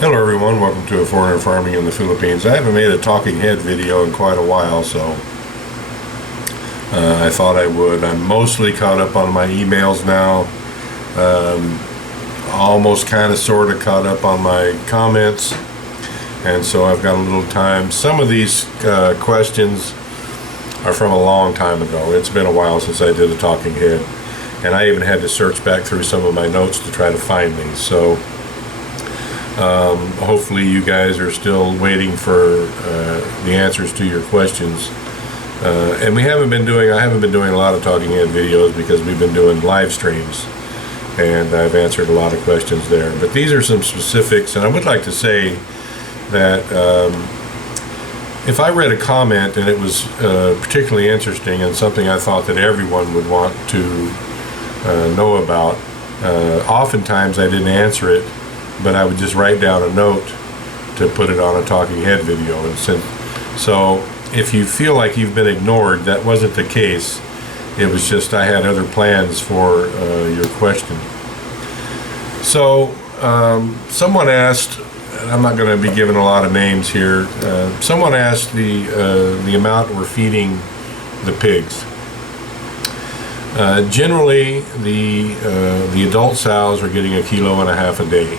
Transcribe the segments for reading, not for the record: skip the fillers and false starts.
Hello everyone, welcome to A Foreigner Farming in the Philippines. I haven't made a talking head video in quite a while, so I thought I would. I'm mostly caught up on my emails now, almost kind of sort of caught up on my comments, and so I've got a little time. Some of these questions are from a long time ago. It's been a while since I did a talking head, and I even had to search back through some of my notes to try to find these. So hopefully you guys are still waiting for the answers to your questions. And I haven't been doing a lot of talking head videos because we've been doing live streams, and I've answered a lot of questions there. But these are some specifics, and I would like to say that if I read a comment and it was particularly interesting and something I thought that everyone would want to know about, oftentimes I didn't answer it, but I would just write down a note to put it on a talking head video. And so if you feel like you've been ignored, that wasn't the case. It was just I had other plans for your question. So someone asked, and I'm not going to be giving a lot of names here, someone asked the amount we're feeding the pigs. Generally, the adult sows are getting 1.5 kilos a day.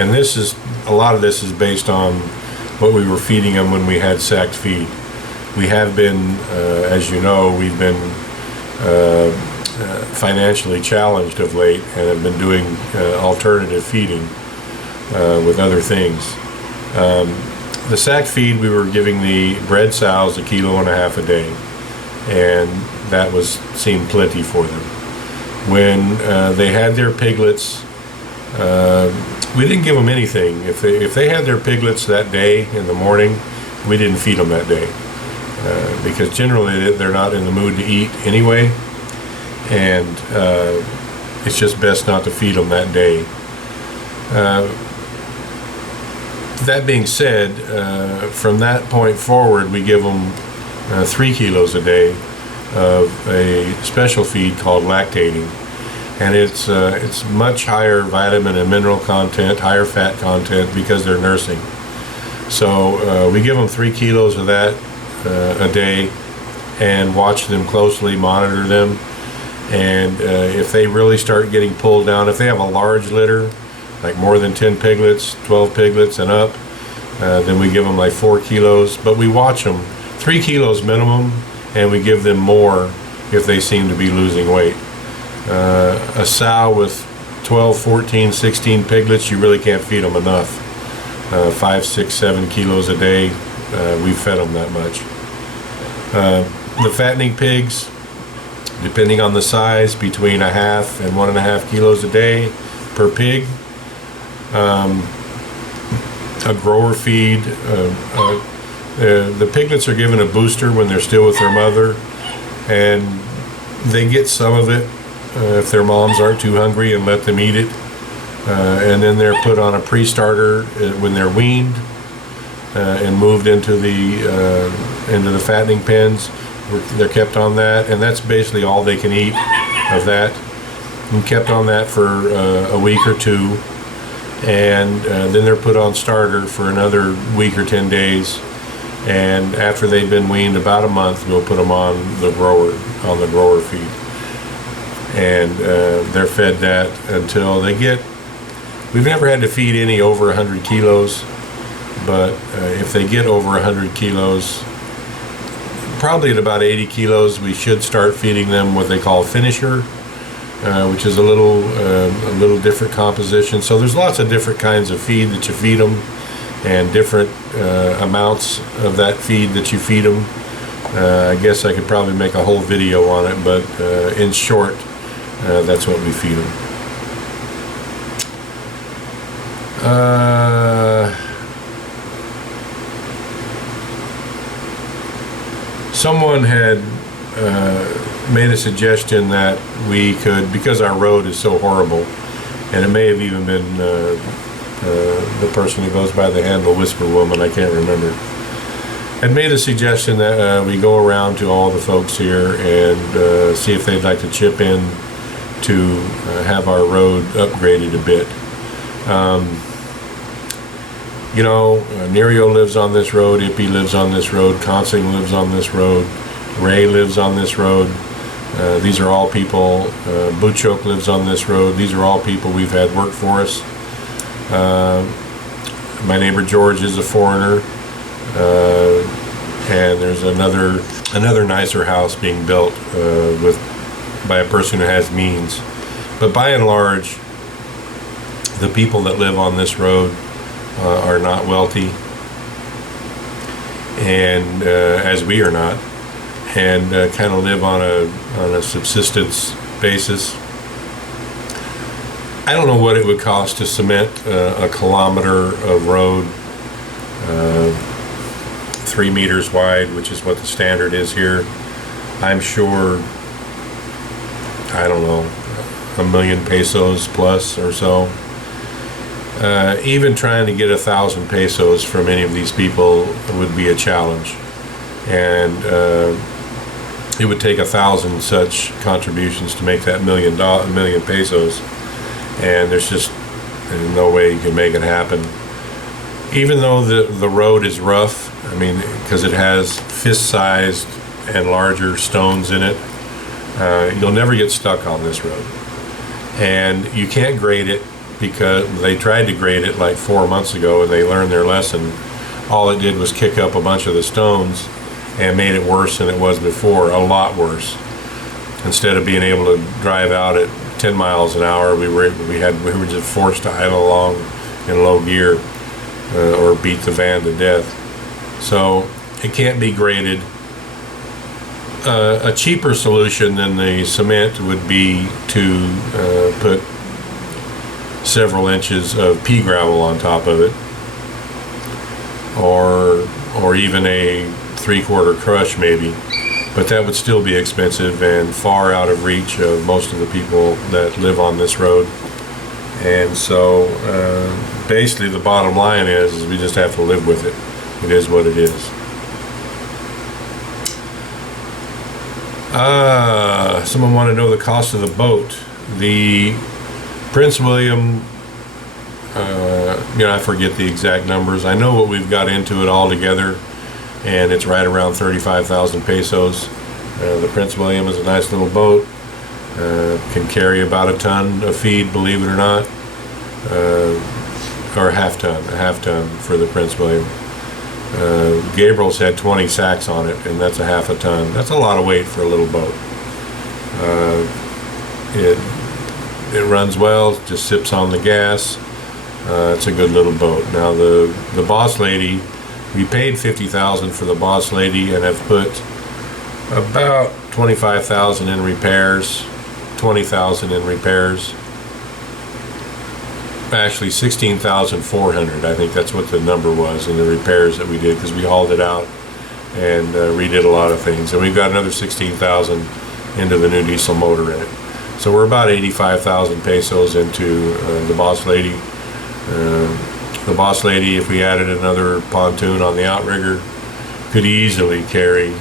And a lot of this is based on what we were feeding them when we had sacked feed. We have been, as you know, we've been financially challenged of late and have been doing alternative feeding with other things. The sacked feed, we were giving the bred sows 1.5 kilos a day, and that seemed plenty for them. When they had their piglets, we didn't give them anything. If they had their piglets that day in the morning, we didn't feed them that day, because generally they're not in the mood to eat anyway, and it's just best not to feed them that day. That being said, from that point forward, we give them 3 kilos a day of a special feed called lactating. And it's much higher vitamin and mineral content, higher fat content, because they're nursing. So we give them 3 kilos of that a day, and watch them closely, monitor them. And if they really start getting pulled down, if they have a large litter, like more than 10 piglets, 12 piglets and up, then we give them like 4 kilos. But we watch them, 3 kilos minimum, and we give them more if they seem to be losing weight. A sow with 12, 14, 16 piglets, you really can't feed them enough. 5, 6, 7 kilos a day, we fed them that much. The fattening pigs, depending on the size, between 1/2 and 1.5 kilos a day per pig. A grower feed. The piglets are given a booster when they're still with their mother, and they get some of it if their moms aren't too hungry and let them eat it, and then they're put on a pre-starter when they're weaned and moved into the fattening pens. They're kept on that, and that's basically all they can eat of that, and kept on that for a week or two, and then they're put on starter for another week or 10 days, and after they've been weaned about a month, we'll put them on the grower feed. And they're fed that until they get, we've never had to feed any over 100 kilos, but if they get over 100 kilos, probably at about 80 kilos, we should start feeding them what they call finisher, which is a little different composition. So there's lots of different kinds of feed that you feed them, and different amounts of that feed that you feed them. I guess I could probably make a whole video on it, but in short, that's what we feed them. Someone had made a suggestion that we could, because our road is so horrible, and it may have even been the person who goes by the handle Whisper Woman, I can't remember, had made a suggestion that we go around to all the folks here and see if they'd like to chip in to have our road upgraded a bit. You know, Nerio lives on this road, Ippy lives on this road, Consing lives on this road, Ray lives on this road. These are all people. Butchok lives on this road. These are all people we've had work for us. My neighbor George is a foreigner, and there's another nicer house being built by a person who has means. But by and large, the people that live on this road are not wealthy, and as we are not, and kind of live on a subsistence basis. I don't know what it would cost to cement a kilometer of road 3 meters wide, which is what the standard is here. I'm sure, I don't know, 1,000,000 pesos plus or so. Even trying to get 1,000 pesos from any of these people would be a challenge, and it would take 1,000 such contributions to make that million pesos, and there's no way you can make it happen. Even though the road is rough, I mean, because it has fist-sized and larger stones in it, you'll never get stuck on this road, and you can't grade it, because they tried to grade it like 4 months ago and they learned their lesson. All it did was kick up a bunch of the stones and made it worse than it was before, a lot worse. Instead of being able to drive out at 10 miles an hour, we were just forced to idle along in low gear or beat the van to death. So it can't be graded. A cheaper solution than the cement would be to put several inches of pea gravel on top of it, or even a 3/4 crush maybe, but that would still be expensive and far out of reach of most of the people that live on this road. And so basically the bottom line is we just have to live with it. It is what it is. Someone wanted to know the cost of the boat. The Prince William, I forget the exact numbers. I know what we've got into it all together, and it's right around 35,000 pesos. The Prince William is a nice little boat. Can carry about a ton of feed, believe it or not, or a half ton for the Prince William. Gabriel's had 20 sacks on it, and that's a half a ton. That's a lot of weight for a little boat. It runs well, just sips on the gas. It's a good little boat. Now the Boss Lady, we paid 50,000 for the Boss Lady and have put about 25,000 in repairs, 20,000 in repairs. Actually 16,400, I think that's what the number was in the repairs that we did, because we hauled it out and redid a lot of things, and we've got another 16,000 into the new diesel motor in it. So we're about 85,000 pesos into the Boss Lady. The Boss Lady, if we added another pontoon on the outrigger, could easily carry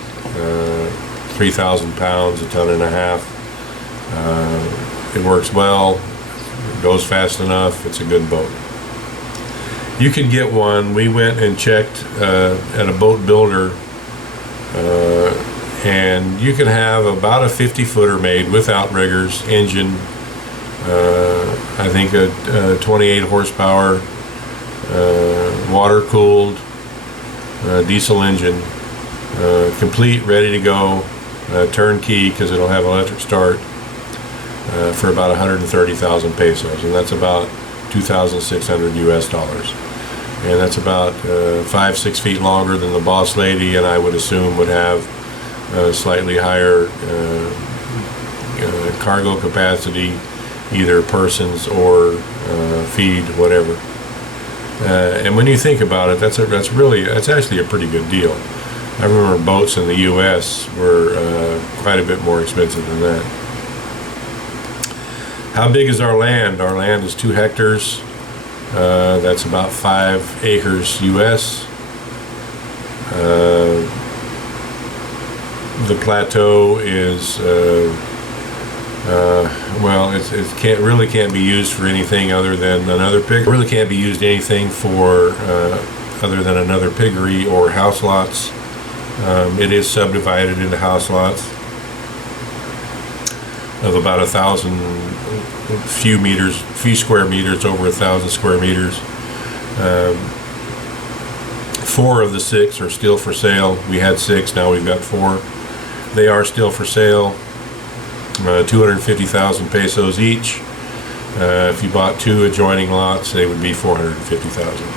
3,000 pounds, a ton and a half. It works well, it goes fast enough, it's a good boat. You can get one. We went and checked at a boat builder, and you can have about a 50-footer made with outriggers, engine, I think a 28 horsepower, water-cooled diesel engine, complete, ready to go, turnkey, because it'll have electric start, for about 130,000 pesos, and that's about 2,600 US dollars. And that's about 5-6 feet longer than the Boss Lady, and I would assume would have slightly higher cargo capacity, either persons or feed, whatever. And when you think about it, that's actually a pretty good deal. I remember boats in the U.S. were quite a bit more expensive than that. How big is our land? Our land is 2 hectares. That's about 5 acres U.S. The plateau is Well, it can't be used for anything other than another pig. It really can't be used anything for other than another piggery or house lots. It is subdivided into house lots of about 1,000, few square meters, over 1,000 square meters. 4 of the 6 are still for sale. We had 6, now we've got 4. They are still for sale. 250,000 pesos each. If you bought 2 adjoining lots, they would be 450,000.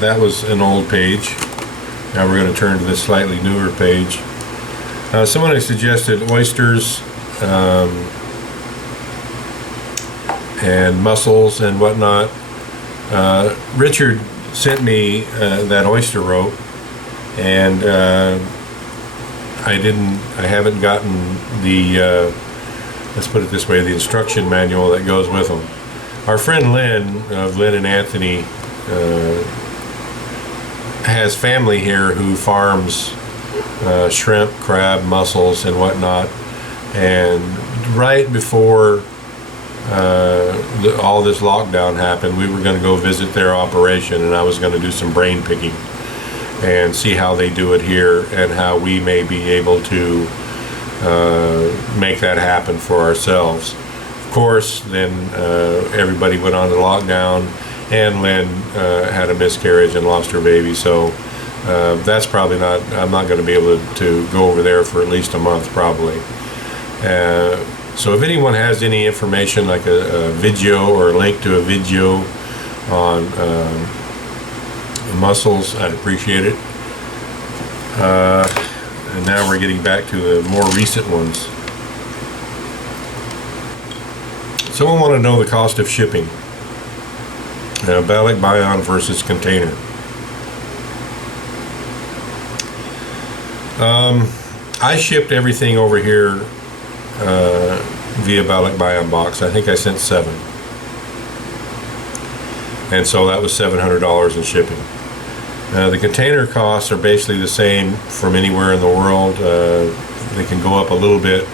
That was an old page. Now we're going to turn to this slightly newer page. Someone has suggested oysters and mussels and whatnot. Richard sent me that oyster rope, and I haven't gotten the let's put it this way, the instruction manual that goes with them. Our friend Lynn of Lynn and Anthony has family here who farms shrimp, crab, mussels, and whatnot. And right before all this lockdown happened, we were going to go visit their operation, and I was going to do some brain picking and see how they do it here and how we may be able to make that happen for ourselves. Of course, then everybody went on to lockdown, and Lynn had a miscarriage and lost her baby, so that's probably not, I'm not going to be able to go over there for at least a month probably. So if anyone has any information, like a video or a link to a video on mussels, I'd appreciate it. And now we're getting back to the more recent ones. Someone wanted to know the cost of shipping. Balik Bayan versus container. I shipped everything over here via Balik Bayan box. I think I sent 7. And so that was $700 in shipping. The container costs are basically the same from anywhere in the world. They can go up a little bit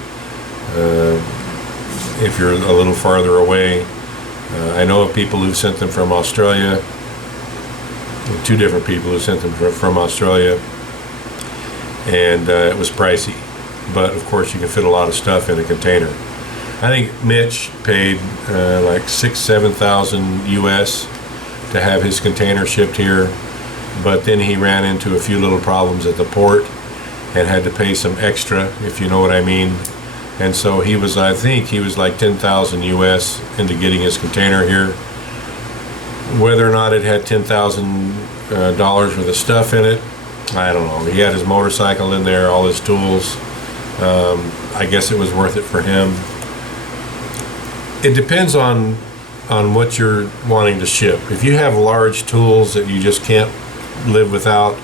if you're a little farther away. I know of people who've sent them from Australia. 2 different people who sent them from Australia, and it was pricey. But of course, you can fit a lot of stuff in a container. I think Mitch paid like $6,000–7,000 US to have his container shipped here, but then he ran into a few little problems at the port and had to pay some extra, if you know what I mean. And so he was, I think he was like 10,000 US into getting his container here. Whether or not it had $10,000 worth of stuff in it, I don't know. He had his motorcycle in there, all his tools. I guess it was worth it for him. It depends on what you're wanting to ship. If you have large tools that you just can't live without,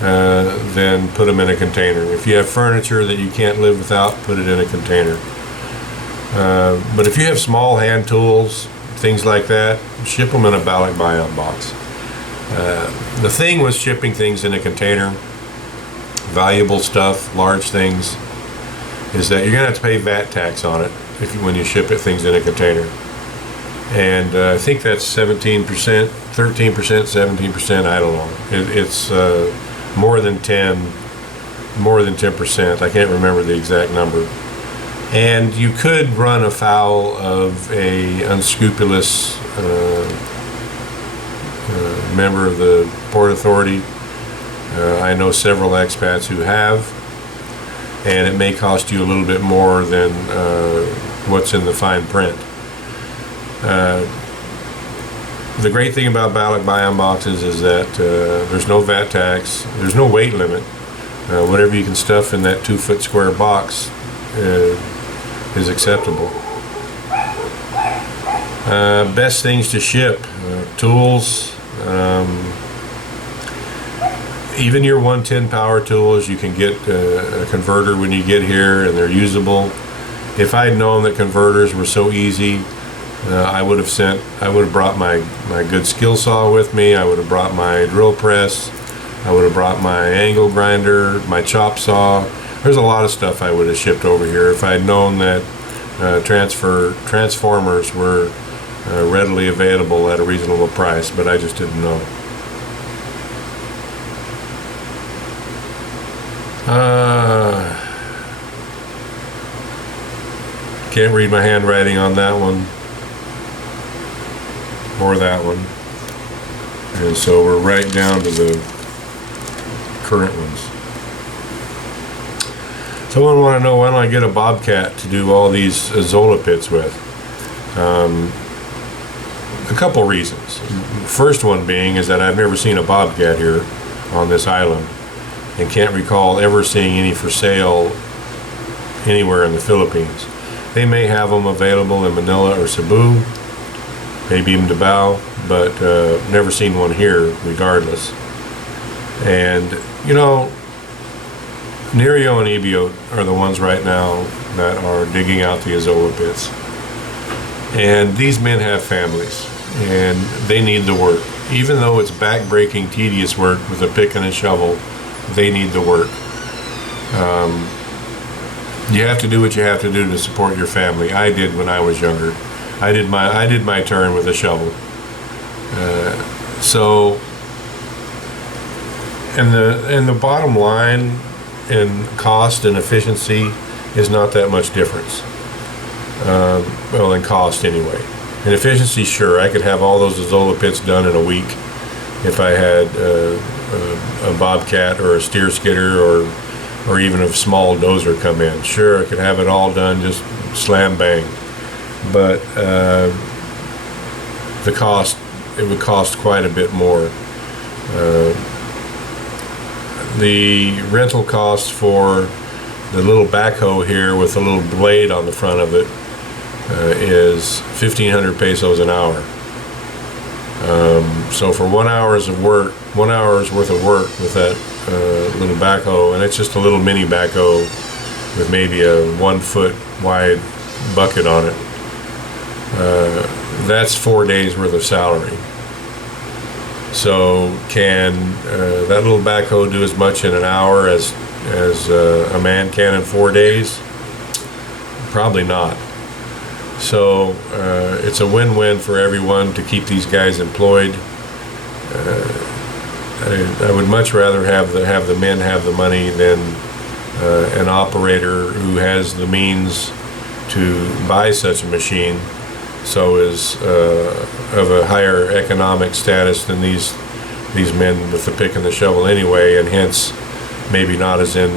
then put them in a container. If you have furniture that you can't live without, put it in a container. But if you have small hand tools, things like that, ship them in a Balik Bayan box. The thing with shipping things in a container, valuable stuff, large things, is that you're going to have to pay VAT tax on it when you ship things in a container. And I think that's 17%, 13%, 17%, I don't know. It's more than 10%. I can't remember the exact number. And you could run afoul of a unscrupulous member of the Port Authority. I know several expats who have, and it may cost you a little bit more than what's in the fine print. The great thing about Balik Bayan boxes is that there's no VAT tax, there's no weight limit. Whatever you can stuff in that 2-foot square box is acceptable. Best things to ship, tools, even your 110 power tools. You can get a converter when you get here, and they're usable. If I'd known that converters were so easy, I would have brought my good skill saw with me. I would have brought my drill press. I would have brought my angle grinder, my chop saw. There's a lot of stuff I would have shipped over here if I'd known that transformers were readily available at a reasonable price, but I just didn't know. Can't read my handwriting on that one or that one, and so we're right down to the current ones. Someone want to know when I get a Bobcat to do all these Zola pits with. A couple reasons. First one being is that I've never seen a Bobcat here on this island, and can't recall ever seeing any for sale anywhere in the Philippines. They may have them available in Manila or Cebu, maybe even Davao, but never seen one here regardless. And you know, Nerio and Ebio are the ones right now that are digging out the Azola pits. And these men have families, and they need the work. Even though it's back-breaking, tedious work with a pick and a shovel, they need the work. You have to do what you have to do to support your family. I did when I was younger. I did my turn with a shovel. And the bottom line in cost and efficiency is not that much difference. Well, in cost anyway. In efficiency, sure, I could have all those Azola pits done in a week if I had a Bobcat or a steer skidder or even a small dozer come in. Sure, I could have it all done, just slam bang. But it would cost quite a bit more. The rental cost for the little backhoe here with a little blade on the front of it is 1,500 pesos an hour. So for 1 hour's worth of work with that little backhoe, and it's just a little mini backhoe with maybe a 1 foot wide bucket on it, that's 4 days worth of salary. So can that little backhoe do as much in an hour as a man can in 4 days? Probably not. So it's a win-win for everyone to keep these guys employed. I would much rather have the men have the money than an operator who has the means to buy such a machine, so is of a higher economic status than these men with the pick and the shovel anyway, and hence maybe not as in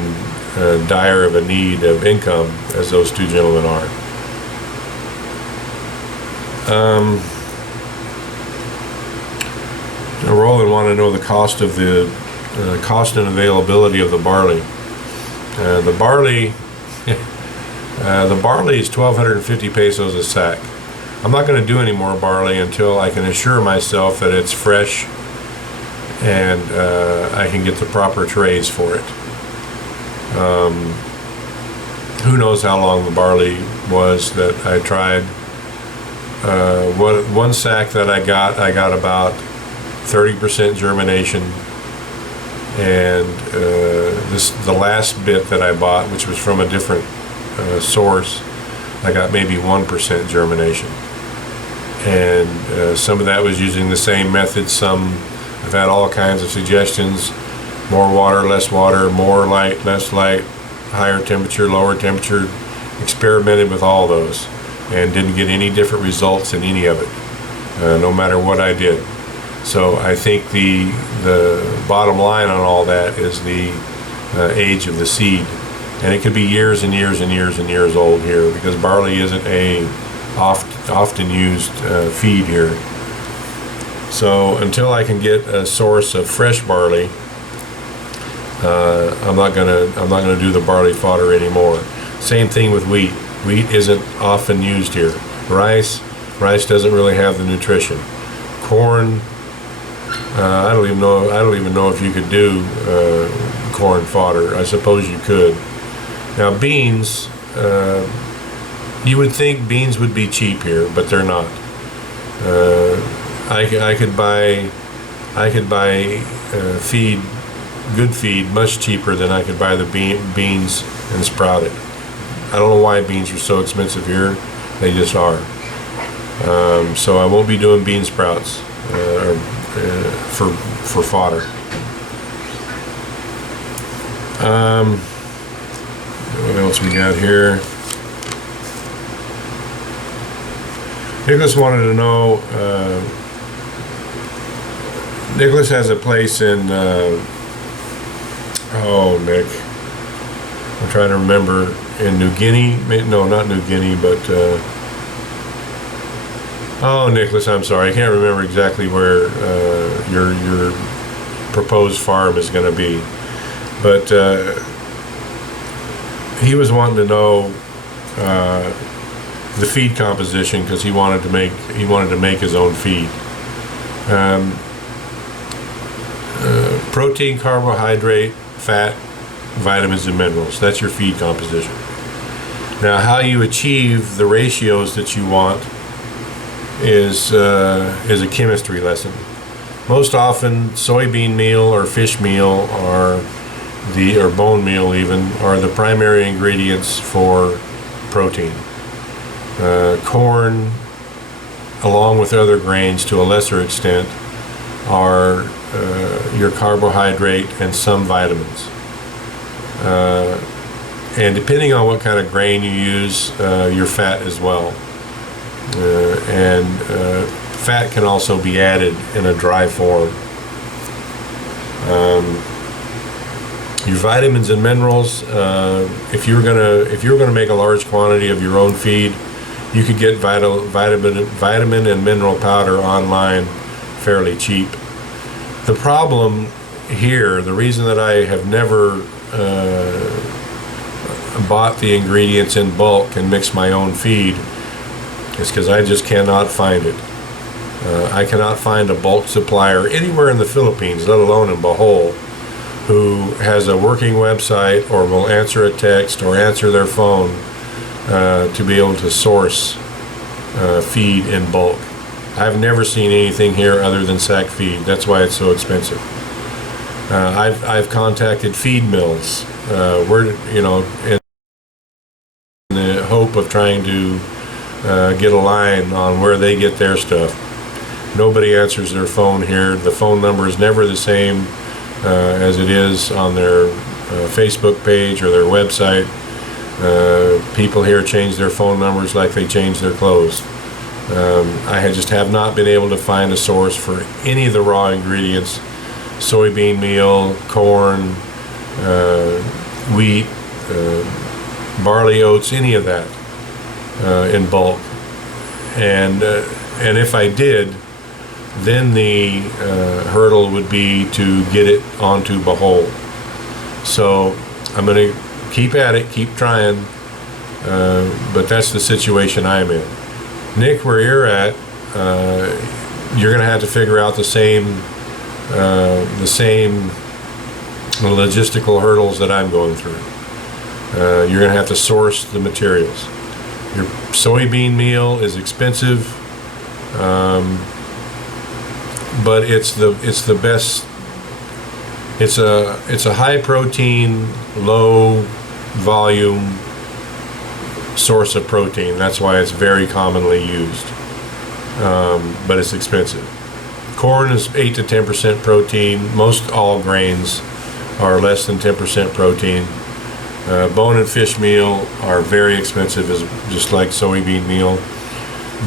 dire of a need of income as those two gentlemen are. Roland wanted to know the cost of the cost and availability of the barley. The barley is 1,250 pesos a sack. I'm not going to do any more barley until I can assure myself that it's fresh and I can get the proper trays for it. Who knows how long the barley was that I tried. One sack that I got about 30% germination, and the last bit that I bought, which was from a different source, I got maybe 1% germination. And some of that was using the same method. I've had all kinds of suggestions: more water, less water, more light, less light, higher temperature, lower temperature. Experimented with all those and didn't get any different results in any of it, no matter what I did. So I think the bottom line on all that is the age of the seed, and it could be years and years and years and years old here, because barley isn't a often used feed here. So until I can get a source of fresh barley, I'm not gonna do the barley fodder anymore. Same thing with wheat. Wheat isn't often used here. Rice doesn't really have the nutrition. Corn, I don't even know if you could do corn fodder. I suppose you could. Now beans, you would think beans would be cheap here, but they're not. I could buy feed good feed much cheaper than I could buy the beans and sprout it. I don't know why beans are so expensive here. They just are. So I won't be doing bean sprouts for fodder. What else we got here? Nicholas wanted to know. Nicholas has a place in. Nick. I'm trying to remember, in New Guinea. No, not New Guinea, but. Nicholas, I'm sorry. I can't remember exactly where your proposed farm is going to be, but he was wanting to know the feed composition because he wanted to make his own feed. Protein, carbohydrate, fat, vitamins, and minerals. That's your feed composition. Now, how you achieve the ratios that you want is a chemistry lesson. Most often, soybean meal or fish meal or bone meal even are the primary ingredients for protein. Corn, along with other grains to a lesser extent, are your carbohydrate and some vitamins. And depending on what kind of grain you use, your fat as well. Fat can also be added in a dry form. Your vitamins and minerals. If you were gonna make a large quantity of your own feed, you could get vitamin and mineral powder online fairly cheap. The problem here, the reason that I have never bought the ingredients in bulk and mixed my own feed, is because I just cannot find it. I cannot find a bulk supplier anywhere in the Philippines, let alone in Bohol, who has a working website or will answer a text or answer their phone to be able to source feed in bulk. I've never seen anything here other than sack feed. That's why it's so expensive. I've contacted feed mills, in the hope of trying to get a line on where they get their stuff. Nobody answers their phone here. The phone number is never the same as it is on their Facebook page or their website. People here change their phone numbers like they change their clothes. I just have not been able to find a source for any of the raw ingredients: soybean meal, corn, wheat, barley, oats, any of that in bulk. And if I did, then the hurdle would be to get it onto Bohol. So I'm going to keep at it, keep trying, but that's the situation I'm in. Nick, where you're at, you're going to have to figure out the same logistical hurdles that I'm going through. You're going to have to source the materials. Your soybean meal is expensive, but it's the best. It's a high protein, low volume source of protein. That's why it's very commonly used, but it's expensive. Corn is 8 to 10% protein. Most all grains are less than 10% protein. Bone and fish meal are very expensive, just like soybean meal,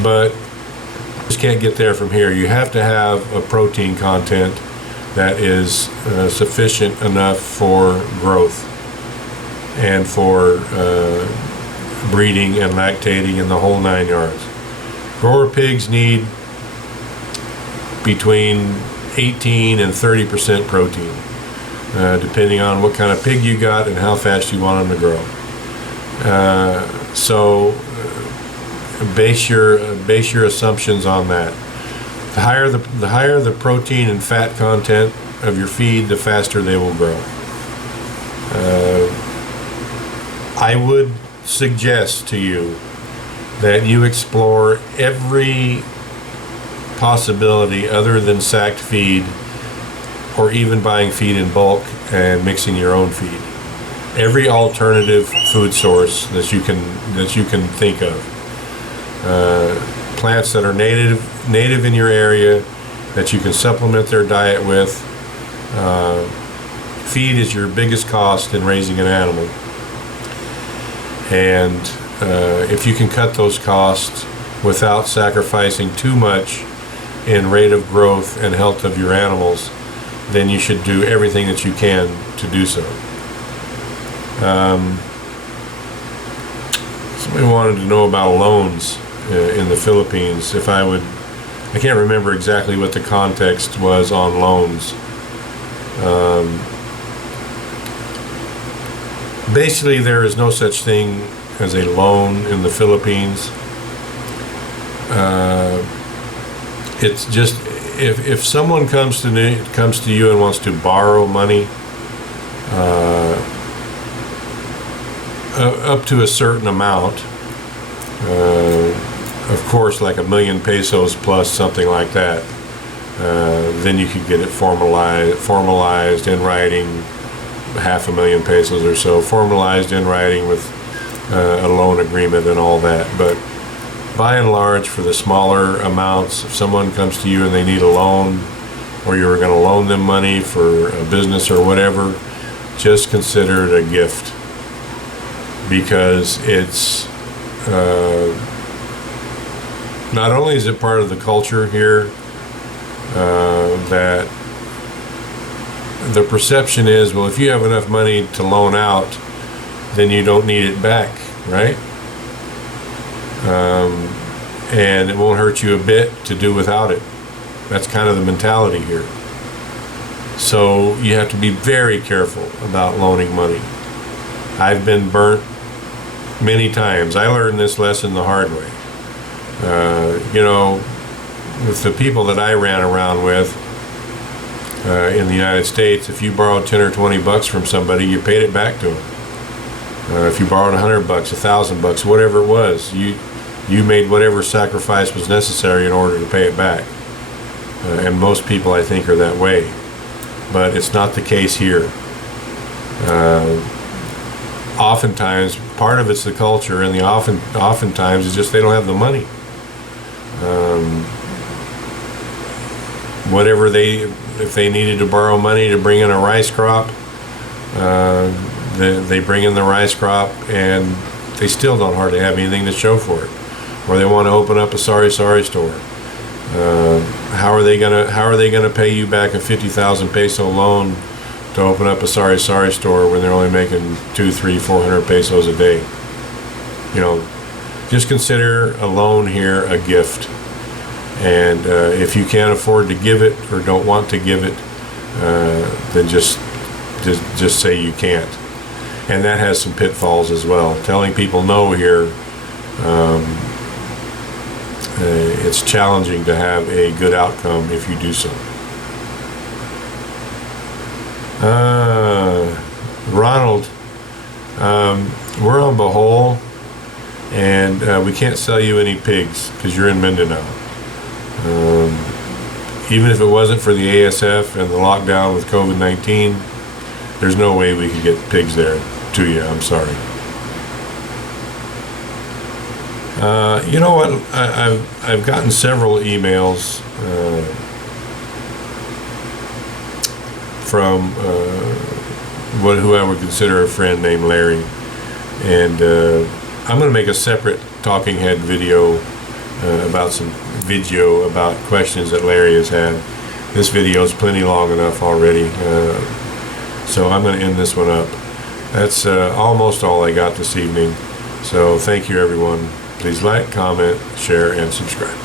but you just can't get there from here. You have to have a protein content that is sufficient enough for growth and for breeding and lactating in the whole 9 yards. Grower pigs need between 18 and 30% protein, depending on what kind of pig you got and how fast you want them to grow. So base your assumptions on that. The higher the protein and fat content of your feed, the faster they will grow. I would suggest to you that you explore every possibility other than sacked feed or even buying feed in bulk and mixing your own feed. Every alternative food source that you can think of. Plants that are native in your area that you can supplement their diet with. Feed is your biggest cost in raising an animal, and if you can cut those costs without sacrificing too much in rate of growth and health of your animals, then you should do everything that you can to do so. Somebody wanted to know about loans in the Philippines. I can't remember exactly what the context was on loans. Basically, there is no such thing as a loan in the Philippines. It's just if someone comes to you and wants to borrow money up to a certain amount, of course, like 1,000,000 pesos plus something like that, then you could get it formalized in writing, 500,000 pesos or so, formalized in writing with a loan agreement and all that. But by and large, for the smaller amounts, if someone comes to you and they need a loan, or you're going to loan them money for a business or whatever, just consider it a gift, because it's not only is it part of the culture here, that the perception is, well, if you have enough money to loan out, then you don't need it back, right? And it won't hurt you a bit to do without it. That's kind of the mentality here. So you have to be very careful about loaning money. I've been burnt many times. I learned this lesson the hard way. With the people that I ran around with in the United States, if you borrowed 10 or 20 bucks from somebody, you paid it back to them. If you borrowed 100 bucks, 1,000 bucks, whatever it was, you made whatever sacrifice was necessary in order to pay it back. And most people, I think, are that way. But it's not the case here. Oftentimes, part of it's the culture, and oftentimes it's just they don't have the money. If they needed to borrow money to bring in a rice crop, they bring in the rice crop, and they still don't hardly have anything to show for it. Or they want to open up a sorry store. How are they gonna pay you back a 50,000 peso loan to open up a sorry store when they're only making 200, 300, 400 pesos a day? Just consider a loan here a gift. And if you can't afford to give it or don't want to give it, then just say you can't. And that has some pitfalls as well. Telling people no here, it's challenging to have a good outcome if you do so. Ronald, we're on Bohol, and we can't sell you any pigs because you're in Mindanao. Even if it wasn't for the ASF and the lockdown with COVID-19, there's no way we could get pigs there to you. I'm sorry. You know what? I've gotten several emails from who I would consider a friend named Larry, and I'm going to make a separate talking head video about questions that Larry has had. This video is plenty long enough already, so I'm going to end this one up. That's almost all I got this evening. So thank you, everyone. Please like, comment, share, and subscribe.